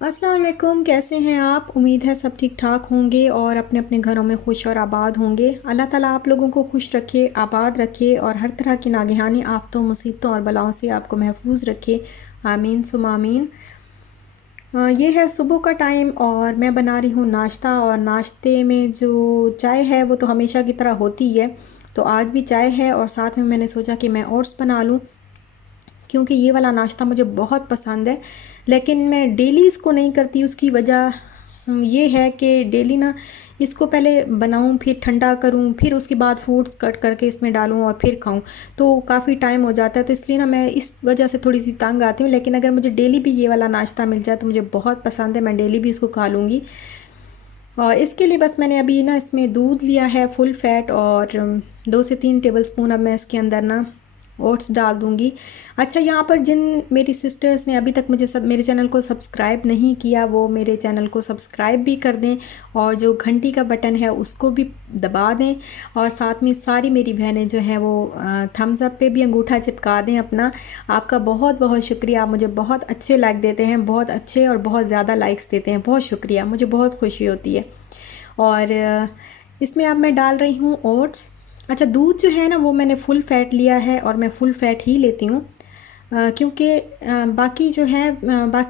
अस्सलाम वालेकुम। कैसे हैं आप? उम्मीद है सब ठीक ठाक होंगे और अपने अपने घरों में खुश और आबाद होंगे। अल्लाह ताला आप लोगों को खुश रखे, आबाद रखे और हर तरह की नागहानी आफतों, मुसीबतों और बलाओं से आपको महफूज रखे। आमीन सुम आमीन। ये है सुबह का टाइम और मैं बना रही हूँ नाश्ता। और नाश्ते में जो चाय है वो तो हमेशा की तरह होती है, तो आज भी चाय है और साथ में मैंने सोचा कि मैं ओट्स बना लूँ, क्योंकि ये वाला नाश्ता मुझे बहुत पसंद है। लेकिन मैं डेली इसको नहीं करती। उसकी वजह ये है कि डेली ना इसको पहले बनाऊं, फिर ठंडा करूं, फिर उसके बाद फ्रूट्स कट करके इसमें डालूं और फिर खाऊं, तो काफ़ी टाइम हो जाता है। तो इसलिए ना मैं इस वजह से थोड़ी सी तंग आती हूँ। लेकिन अगर मुझे डेली भी ये वाला नाश्ता मिल जाए तो मुझे बहुत पसंद है, मैं डेली भी इसको खा लूँगी। और इसके लिए बस मैंने अभी ना इसमें दूध लिया है फुल फैट, और 2 से 3 टेबल स्पून अब मैं इसके अंदर ना ओट्स डाल दूँगी। अच्छा, यहाँ पर जिन मेरी सिस्टर्स ने अभी तक मेरे चैनल को सब्सक्राइब नहीं किया, वो मेरे चैनल को सब्सक्राइब भी कर दें और जो घंटी का बटन है उसको भी दबा दें। और साथ में सारी मेरी बहनें जो हैं वो थम्स अप पे भी अंगूठा चिपका दें अपना। आपका बहुत बहुत शुक्रिया। आप मुझे बहुत अच्छे लाइक देते हैं, बहुत अच्छे और बहुत ज़्यादा लाइक्स देते हैं। बहुत शुक्रिया, मुझे बहुत खुशी होती है। और इसमें अब मैं डाल रही हूँ ओट्स। अच्छा, दूध जो है ना वो मैंने फुल फ़ैट लिया है और मैं फुल फ़ैट ही लेती हूँ, क्योंकि बाकी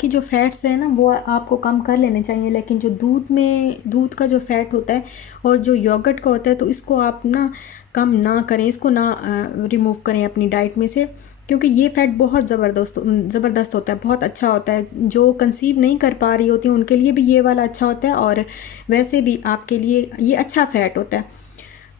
जो फ़ैट्स हैं ना वो आपको कम कर लेने चाहिए। लेकिन जो दूध का जो फ़ैट होता है और जो योगर्ट का होता है, तो इसको आप ना कम ना करें, इसको ना रिमूव करें अपनी डाइट में से, क्योंकि ये फ़ैट बहुत ज़बरदस्त होता है, बहुत अच्छा होता है। जो कंसीव नहीं कर पा रही होती उनके लिए भी ये वाला अच्छा होता है, और वैसे भी आपके लिए ये अच्छा फ़ैट होता है।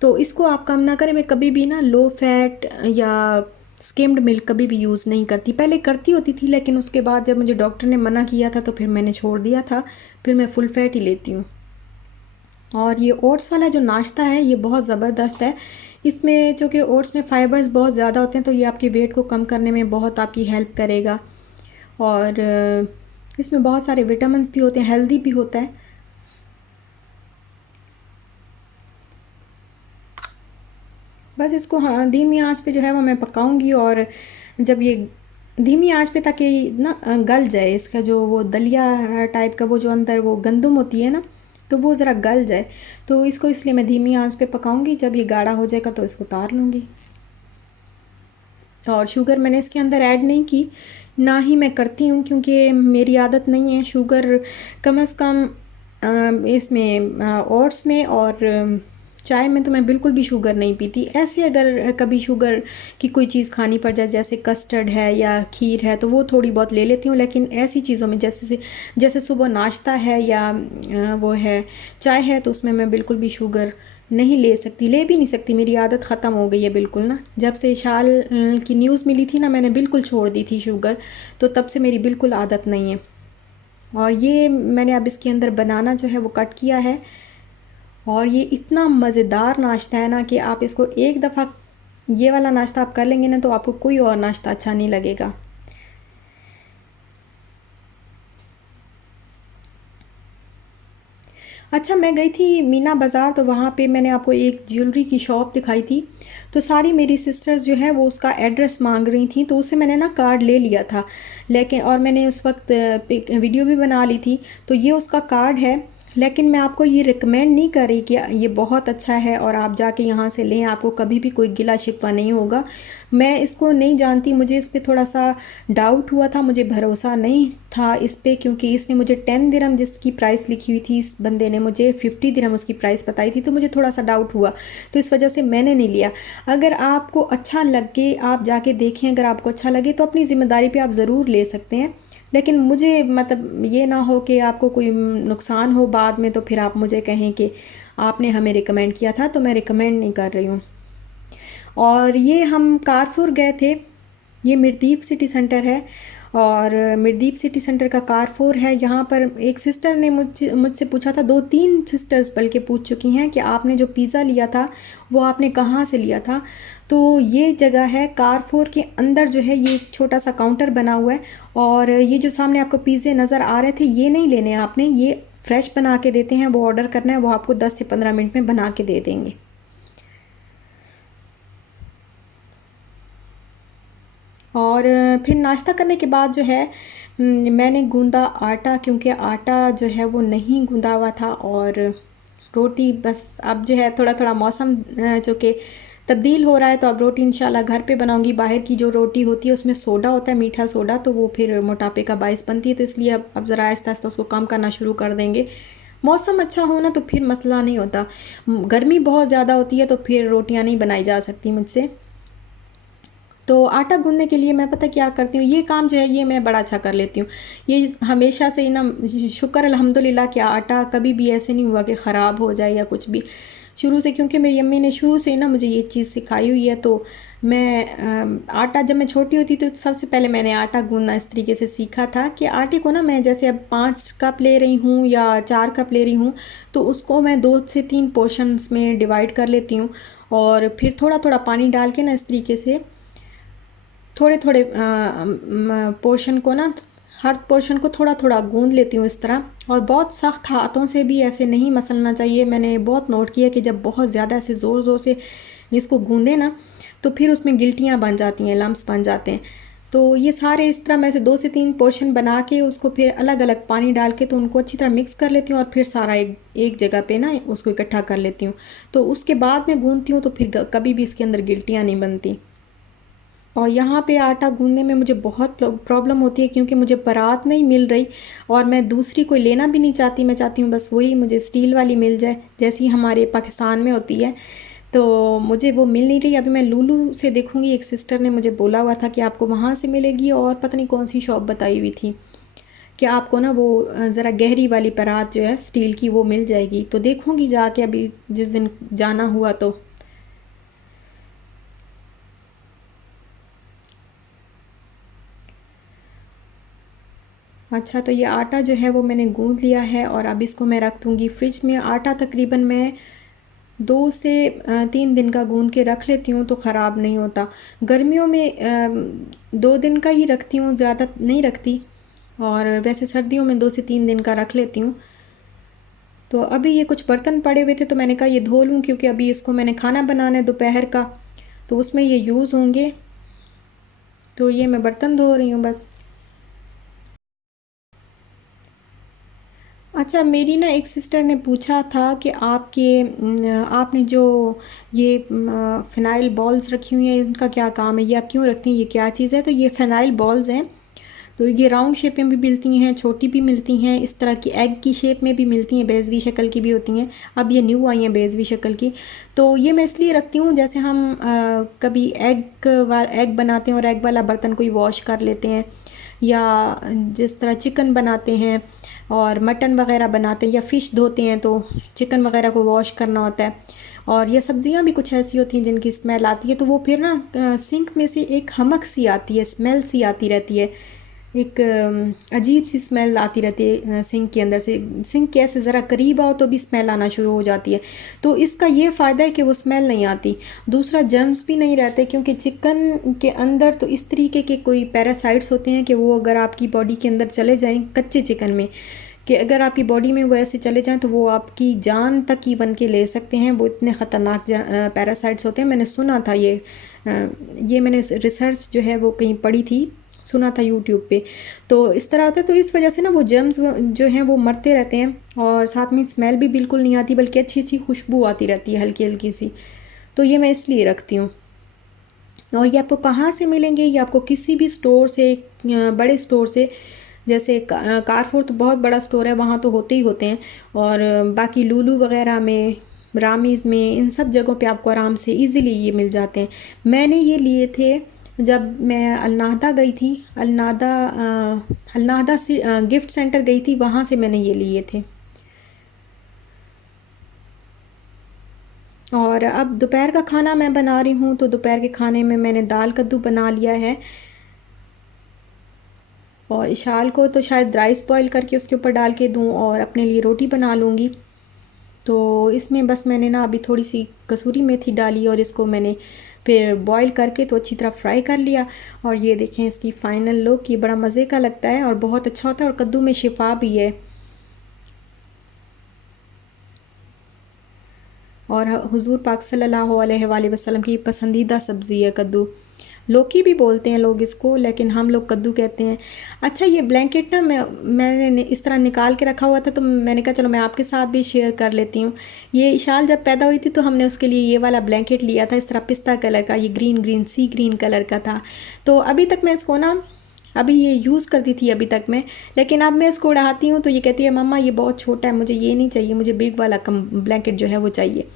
तो इसको आप कम ना करें। मैं कभी भी ना लो फैट या स्किम्ड मिल्क कभी भी यूज़ नहीं करती। पहले करती होती थी, लेकिन उसके बाद जब मुझे डॉक्टर ने मना किया था तो फिर मैंने छोड़ दिया था। फिर मैं फुल फैट ही लेती हूँ। और ये ओट्स वाला जो नाश्ता है ये बहुत ज़बरदस्त है। इसमें चूँकि ओट्स में फ़ाइबर्स बहुत ज़्यादा होते हैं, तो ये आपके वेट को कम करने में बहुत आपकी हेल्प करेगा। और इसमें बहुत सारे विटामिन्स भी होते हैं, हेल्दी भी होता है। बस इसको हाँ धीमी आंच पे जो है वो मैं पकाऊंगी। और जब ये धीमी आंच पे, ताकि ना गल जाए, इसका जो वो दलिया टाइप का वो जो अंदर वो गंदम होती है ना, तो वो ज़रा गल जाए। तो इसको इसलिए मैं धीमी आंच पे पकाऊंगी। जब ये गाढ़ा हो जाएगा तो इसको उतार लूँगी। और शुगर मैंने इसके अंदर ऐड नहीं की, ना ही मैं करती हूँ, क्योंकि मेरी आदत नहीं है शुगर कम अज़ कम इसमें ओट्स में और चाय में तो मैं बिल्कुल भी शुगर नहीं पीती। ऐसे अगर कभी शुगर की कोई चीज़ खानी पड़ जाए, जैसे कस्टर्ड है या खीर है, तो वो थोड़ी बहुत ले लेती हूँ। लेकिन ऐसी चीज़ों में जैसे सुबह नाश्ता है या वो है चाय है, तो उसमें मैं बिल्कुल भी शुगर नहीं ले सकती, ले भी नहीं सकती। मेरी आदत ख़त्म हो गई है बिल्कुल ना। जब से इशाल की न्यूज़ मिली थी ना, मैंने बिल्कुल छोड़ दी थी शुगर, तो तब से मेरी बिल्कुल आदत नहीं है। और ये मैंने अब इसके अंदर बनाना जो है वो कट किया है। और ये इतना मज़ेदार नाश्ता है ना कि आप इसको एक दफ़ा ये वाला नाश्ता आप कर लेंगे ना, तो आपको कोई और नाश्ता अच्छा नहीं लगेगा। अच्छा, मैं गई थी मीना बाज़ार, तो वहाँ पे मैंने आपको एक ज्वेलरी की शॉप दिखाई थी। तो सारी मेरी सिस्टर्स जो है वो उसका एड्रेस मांग रही थी, तो उससे मैंने ना कार्ड ले लिया था। लेकिन और मैंने उस वक्त वीडियो भी बना ली थी। तो ये उसका कार्ड है। लेकिन मैं आपको ये रिकमेंड नहीं कर रही कि ये बहुत अच्छा है और आप जाके यहाँ से लें, आपको कभी भी कोई गिला शिकवा नहीं होगा। मैं इसको नहीं जानती, मुझे इस पे थोड़ा सा डाउट हुआ था, मुझे भरोसा नहीं था इस पे, क्योंकि इसने मुझे 10 दिरहम जिसकी प्राइस लिखी हुई थी, इस बंदे ने मुझे 50 दिरहम उसकी प्राइस बताई थी, तो मुझे थोड़ा सा डाउट हुआ। तो इस वजह से मैंने नहीं लिया। अगर आपको अच्छा लगे आप जाके देखें, अगर आपको अच्छा लगे तो अपनी ज़िम्मेदारी पे आप ज़रूर ले सकते हैं। लेकिन मुझे मतलब ये ना हो कि आपको कोई नुकसान हो बाद में, तो फिर आप मुझे कहें कि आपने हमें रिकमेंड किया था, तो मैं रिकमेंड नहीं कर रही हूँ। और ये हम कारफुर गए थे। ये मिर्दीप सिटी सेंटर है, और मिर्दीप सिटी सेंटर का कारफोर है। यहाँ पर एक सिस्टर ने मुझसे पूछा था, 2-3 सिस्टर्स बल्कि पूछ चुकी हैं कि आपने जो पिज़्ज़ा लिया था वो आपने कहाँ से लिया था। तो ये जगह है कारफोर के अंदर जो है, ये एक छोटा सा काउंटर बना हुआ है। और ये जो सामने आपको पिज़्ज़े नज़र आ रहे थे, ये नहीं लेने हैं आपने, ये फ्रेश बना के देते हैं। वो ऑर्डर करना है, वो आपको 10 से 15 मिनट में बना के दे देंगे। और फिर नाश्ता करने के बाद जो है मैंने गूंदा आटा, क्योंकि आटा जो है वो नहीं गूंदा हुआ था। और रोटी बस अब जो है थोड़ा थोड़ा मौसम जो कि तब्दील हो रहा है, तो अब रोटी इंशाल्लाह घर पे बनाऊंगी। बाहर की जो रोटी होती है उसमें सोडा होता है, मीठा सोडा, तो वो फिर मोटापे का बायस बनती है। तो इसलिए अब ज़रा आहिस्ता आहिस्ता उसको कम करना शुरू कर देंगे। मौसम अच्छा हो ना तो फिर मसला नहीं होता। गर्मी बहुत ज़्यादा होती है तो फिर रोटियां नहीं बनाई जा सकती मुझसे। तो आटा गूंदने के लिए मैं पता क्या करती हूँ, ये काम जो है ये मैं बड़ा अच्छा कर लेती हूँ। ये हमेशा से ही ना, शुक्र अल्हम्दुलिल्लाह कि आटा कभी भी ऐसे नहीं हुआ कि ख़राब हो जाए या कुछ भी। शुरू से, क्योंकि मेरी अम्मी ने शुरू से ही ना मुझे ये चीज़ सिखाई हुई है। तो मैं आटा जब मैं छोटी होती तो सबसे पहले मैंने आटा गूंदना इस तरीके से सीखा था कि आटे को ना मैं जैसे अब 5 कप ले रही हूँ या 4 कप ले रही हूँ, तो उसको मैं 2 से 3 पोर्शंस में डिवाइड कर लेती हूँ। और फिर थोड़ा थोड़ा पानी डाल के ना इस तरीके से थोड़े थोड़े पोर्शन को ना, हर पोर्शन को थोड़ा थोड़ा गूंद लेती हूँ इस तरह। और बहुत सख्त हाथों से भी ऐसे नहीं मसलना चाहिए। मैंने बहुत नोट किया कि जब बहुत ज़्यादा ऐसे ज़ोर ज़ोर से इसको गूंदे ना, तो फिर उसमें गिल्टियाँ बन जाती हैं, लम्स बन जाते हैं। तो ये सारे इस तरह मैं से 2 से 3 पोर्शन बना के उसको फिर अलग अलग पानी डाल के तो उनको अच्छी तरह मिक्स कर लेती हूँ। और फिर सारा एक एक जगह पे ना उसको इकट्ठा कर लेती हूँ। तो उसके बाद मैं गूंदती हूँ तो फिर कभी भी इसके अंदर गिल्टियाँ नहीं बनती। और यहाँ पे आटा गूंदने में मुझे बहुत प्रॉब्लम होती है, क्योंकि मुझे परात नहीं मिल रही। और मैं दूसरी कोई लेना भी नहीं चाहती, मैं चाहती हूँ बस वही मुझे स्टील वाली मिल जाए जैसी हमारे पाकिस्तान में होती है। तो मुझे वो मिल नहीं रही। अभी मैं लूलू से देखूँगी, एक सिस्टर ने मुझे बोला हुआ था कि आपको वहाँ से मिलेगी, और पता नहीं कौन सी शॉप बताई हुई थी कि आपको ना वो ज़रा गहरी वाली परात जो है स्टील की वो मिल जाएगी। तो देखूँगी जाके अभी जिस दिन जाना हुआ तो। अच्छा, तो ये आटा जो है वो मैंने गूंद लिया है और अब इसको मैं रख दूँगी फ्रिज में। आटा तकरीबन मैं 2 से 3 दिन का गूंद के रख लेती हूँ तो ख़राब नहीं होता। गर्मियों में 2 दिन का ही रखती हूँ, ज़्यादा नहीं रखती। और वैसे सर्दियों में 2 से 3 दिन का रख लेती हूँ। तो अभी ये कुछ बर्तन पड़े हुए थे तो मैंने कहा ये धो लूँ, क्योंकि अभी इसको मैंने खाना बनाना है दोपहर का, तो उसमें ये यूज़ होंगे। तो ये मैं बर्तन धो रही हूँ बस। अच्छा, मेरी ना एक सिस्टर ने पूछा था कि आपने जो ये फ़िनाइल बॉल्स रखी हुई हैं इनका क्या काम है, ये आप क्यों रखती हैं, ये क्या चीज़ है? तो ये फ़िनाइल बॉल्स हैं। तो ये राउंड शेप में भी मिलती हैं, छोटी भी मिलती हैं, इस तरह की एग की शेप में भी मिलती हैं, बेज़वी शक्ल की भी होती हैं। अब ये न्यू आई हैं बेज़वी शक्ल की। तो ये मैं इसलिए रखती हूँ, जैसे हम कभी एग बनाते हैं और एग वाला बर्तन कोई वॉश कर लेते हैं, या जिस तरह चिकन बनाते हैं और मटन वगैरह बनाते हैं, या फ़िश धोते हैं तो चिकन वगैरह को वॉश करना होता है। और ये सब्ज़ियाँ भी कुछ ऐसी होती हैं जिनकी स्मेल आती है, तो वो फिर ना सिंक में से एक हमक सी आती है, स्मेल सी आती रहती है। एक अजीब सी स्मेल आती रहती है सिंक के अंदर से। सिंक के ऐसे ज़रा करीब आओ तो भी स्मेल आना शुरू हो जाती है। तो इसका ये फ़ायदा है कि वो स्मेल नहीं आती। दूसरा, जर्म्स भी नहीं रहते, क्योंकि चिकन के अंदर तो इस तरीके के कोई पैरासाइट्स होते हैं कि वो अगर आपकी बॉडी के अंदर चले जाएं कच्चे चिकन में, कि अगर आपकी बॉडी में वो ऐसे चले जाएं तो वो आपकी जान तक ही बन के ले सकते हैं। वो इतने ख़तरनाक पैरासाइट्स होते हैं। मैंने सुना था ये मैंने रिसर्च जो है वो कहीं पढ़ी थी, सुना था यूट्यूब पे। तो इस तरह होता है, तो इस वजह से ना वो जर्म्स जो हैं वो मरते रहते हैं, और साथ में स्मेल भी बिल्कुल नहीं आती, बल्कि अच्छी अच्छी खुशबू आती रहती है, हल्की हल्की सी। तो ये मैं इसलिए रखती हूँ। और ये आपको कहाँ से मिलेंगे? ये आपको किसी भी स्टोर से, बड़े स्टोर से, जैसे कारफोर तो बहुत बड़ा स्टोर है, वहाँ तो होते ही होते हैं। और बाकी लूलू वगैरह में, रामीज़ में, इन सब जगहों पे आपको आराम से इजीली ये मिल जाते हैं। मैंने ये लिए थे जब मैं अलनाहदा गई थी। अलनाहदा से गिफ्ट सेंटर गई थी, वहाँ से मैंने ये लिए थे। और अब दोपहर का खाना मैं बना रही हूँ, तो दोपहर के खाने में मैंने दाल कद्दू बना लिया है। और इशाल को तो शायद राइस बॉईल करके उसके ऊपर डाल के दूँ, और अपने लिए रोटी बना लूँगी। तो इसमें बस मैंने ना अभी थोड़ी सी कसूरी मेथी डाली, और इसको मैंने फिर बॉईल करके तो अच्छी तरह फ्राई कर लिया। और ये देखें इसकी फ़ाइनल लुक, ये बड़ा मज़े का लगता है और बहुत अच्छा होता है, और कद्दू में शिफा भी है। और हुजूर पाक सल्लल्लाहु अलैहि वसल्लम की पसंदीदा सब्ज़ी है कद्दू। लौकी भी बोलते हैं लोग इसको, लेकिन हम लोग कद्दू कहते हैं। अच्छा, ये ब्लैंकेट ना मैंने इस तरह निकाल के रखा हुआ था, तो मैंने कहा चलो मैं आपके साथ भी शेयर कर लेती हूँ। ये इशाल जब पैदा हुई थी तो हमने उसके लिए ये वाला ब्लैंकेट लिया था, इस तरह पिस्ता कलर का, ये ग्रीन ग्रीन सी ग्रीन कलर का था। तो अभी तक मैं इसको ना अभी ये यूज़ करती थी अभी तक मैं, लेकिन अब मैं इसको उड़ाती हूँ तो ये कहती है मम्मा ये बहुत छोटा है, मुझे ये नहीं चाहिए, मुझे बिग वाला कम ब्लैंकेट जो है वो चाहिए।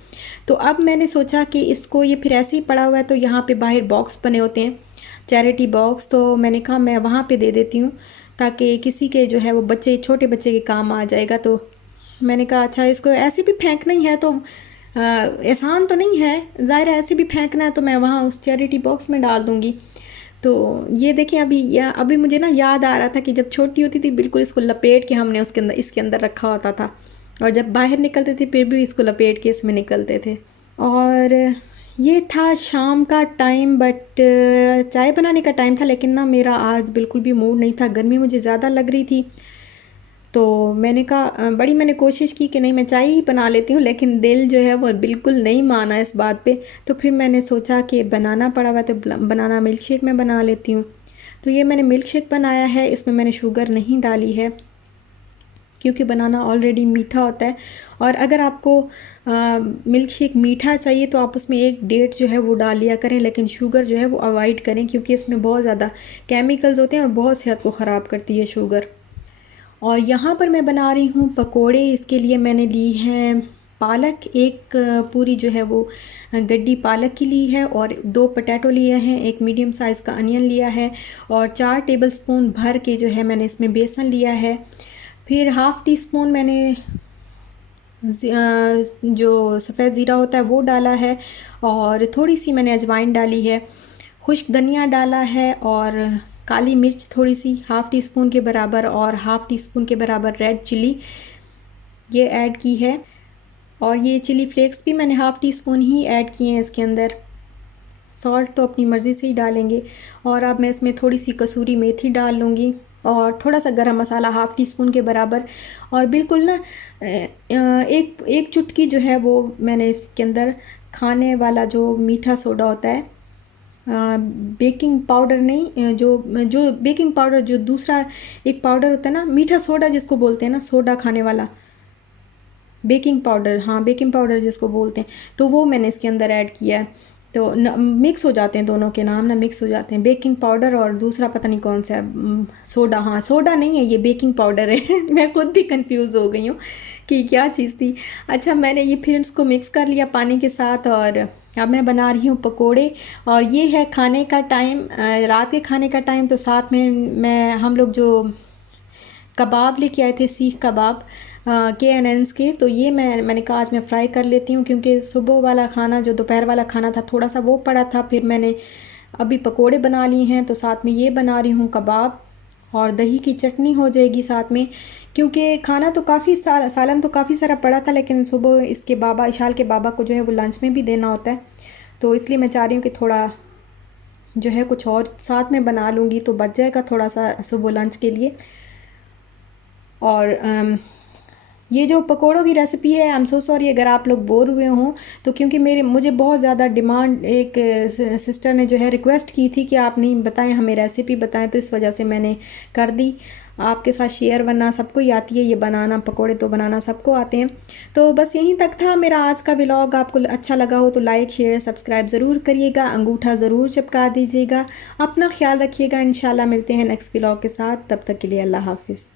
तो अब मैंने सोचा कि इसको, ये फिर ऐसे ही पड़ा हुआ है तो यहाँ पे बाहर बॉक्स बने होते हैं, चैरिटी बॉक्स, तो मैंने कहा मैं वहाँ पे दे देती हूँ ताकि किसी के जो है वो बच्चे, छोटे बच्चे के काम आ जाएगा। तो मैंने कहा अच्छा इसको ऐसे भी फेंकना ही है तो आसान तो नहीं है, ज़ाहिर है ऐसे भी फेंकना है, तो मैं वहाँ उस चैरिटी बॉक्स में डाल दूँगी। तो ये देखें, अभी मुझे ना याद आ रहा था कि जब छोटी होती थी बिल्कुल इसको लपेट के हमने उसके अंदर, इसके अंदर रखा होता था, और जब बाहर निकलते थे फिर भी इसको लपेट के इसमें निकलते थे। और ये था शाम का टाइम, बट चाय बनाने का टाइम था, लेकिन ना मेरा आज बिल्कुल भी मूड नहीं था, गर्मी मुझे ज़्यादा लग रही थी। तो मैंने कहा बड़ी मैंने कोशिश की कि नहीं मैं चाय ही बना लेती हूँ, लेकिन दिल जो है वो बिल्कुल नहीं माना इस बात पे। तो फिर मैंने सोचा कि बनाना पड़ा हुआ है तो बनाना मिल्क शेक मैं बना लेती हूँ। तो ये मैंने मिल्क शेक बनाया है, इसमें मैंने शुगर नहीं डाली है क्योंकि बनाना ऑलरेडी मीठा होता है। और अगर आपको मिल्क शेक मीठा चाहिए तो आप उसमें एक डेट जो है वो डाल लिया करें, लेकिन शुगर जो है वो अवॉइड करें क्योंकि इसमें बहुत ज़्यादा केमिकल्स होते हैं और बहुत सेहत को ख़राब करती है शुगर। और यहाँ पर मैं बना रही हूँ पकोड़े। इसके लिए मैंने ली है पालक, एक पूरी जो है वो गड्डी पालक की ली है, और 2 पोटैटो लिए हैं, एक मीडियम साइज़ का अनियन लिया है, और 4 टेबलस्पून भर के जो है मैंने इसमें बेसन लिया है। फिर हाफ़ टी स्पून मैंने जो सफ़ेद ज़ीरा होता है वो डाला है, और थोड़ी सी मैंने अजवाइन डाली है, खुश्क धनिया डाला है, और काली मिर्च थोड़ी सी हाफ़ टी स्पून के बराबर, और हाफ़ टी स्पून के बराबर रेड चिली ये ऐड की है, और ये चिली फ्लेक्स भी मैंने हाफ़ टी स्पून ही ऐड किए हैं इसके अंदर। सॉल्ट तो अपनी मर्ज़ी से ही डालेंगे। और अब मैं इसमें थोड़ी सी कसूरी मेथी डाल लूँगी, और थोड़ा सा गरम मसाला हाफ़ टी स्पून के बराबर, और बिल्कुल ना एक चुटकी जो है वो मैंने इसके अंदर खाने वाला जो मीठा सोडा होता है, बेकिंग पाउडर नहीं, जो जो बेकिंग पाउडर, जो दूसरा एक पाउडर होता है ना, मीठा सोडा जिसको बोलते हैं ना, सोडा खाने वाला, बेकिंग पाउडर, हाँ बेकिंग पाउडर जिसको बोलते हैं, तो वो मैंने इसके अंदर ऐड किया है। तो मिक्स हो जाते हैं दोनों के नाम ना, मिक्स हो जाते हैं, बेकिंग पाउडर और दूसरा पता नहीं कौन सा है, सोडा, हाँ सोडा नहीं है ये बेकिंग पाउडर है मैं खुद भी कंफ्यूज हो गई हूँ कि क्या चीज़ थी। अच्छा, मैंने ये फिर इसको मिक्स कर लिया पानी के साथ, और अब मैं बना रही हूँ पकोड़े। और ये है खाने का टाइम, रात के खाने का टाइम, तो साथ में हम लोग जो कबाब लेके आए थे, सीख कबाब KNN's के, तो ये मैंने कहा आज मैं फ्राई कर लेती हूँ क्योंकि सुबह वाला खाना जो दोपहर वाला खाना था थोड़ा सा वो पड़ा था। फिर मैंने अभी पकोड़े बना लिए हैं, तो साथ में ये बना रही हूँ कबाब, और दही की चटनी हो जाएगी साथ में, क्योंकि खाना तो काफ़ी सालन तो काफ़ी सारा पड़ा था, लेकिन सुबह इसके बाबा, इशाल के बाबा को जो है वो लंच में भी देना होता है, तो इसलिए मैं चाह रही हूँ कि थोड़ा जो है कुछ और साथ में बना लूँगी तो बच जाएगा थोड़ा सा सुबह लंच के लिए। और ये जो पकोड़ों की रेसिपी है, आई एम सो सॉरी अगर आप लोग बोर हुए हों, तो क्योंकि मुझे बहुत ज़्यादा डिमांड, एक सिस्टर ने जो है रिक्वेस्ट की थी कि आप नहीं बताएं, हमें रेसिपी बताएं, तो इस वजह से मैंने कर दी आपके साथ शेयर, वरना सबको ही आती है ये बनाना, पकोड़े तो बनाना सबको आते हैं। तो बस यहीं तक था मेरा आज का व्लॉग। आपको अच्छा लगा हो तो लाइक शेयर सब्सक्राइब ज़रूर करिएगा, अंगूठा ज़रूर चिपका दीजिएगा। अपना ख्याल रखिएगा, इंशाल्लाह मिलते हैं नेक्स्ट व्लॉग के साथ, तब तक के लिए अल्लाह हाफिज़।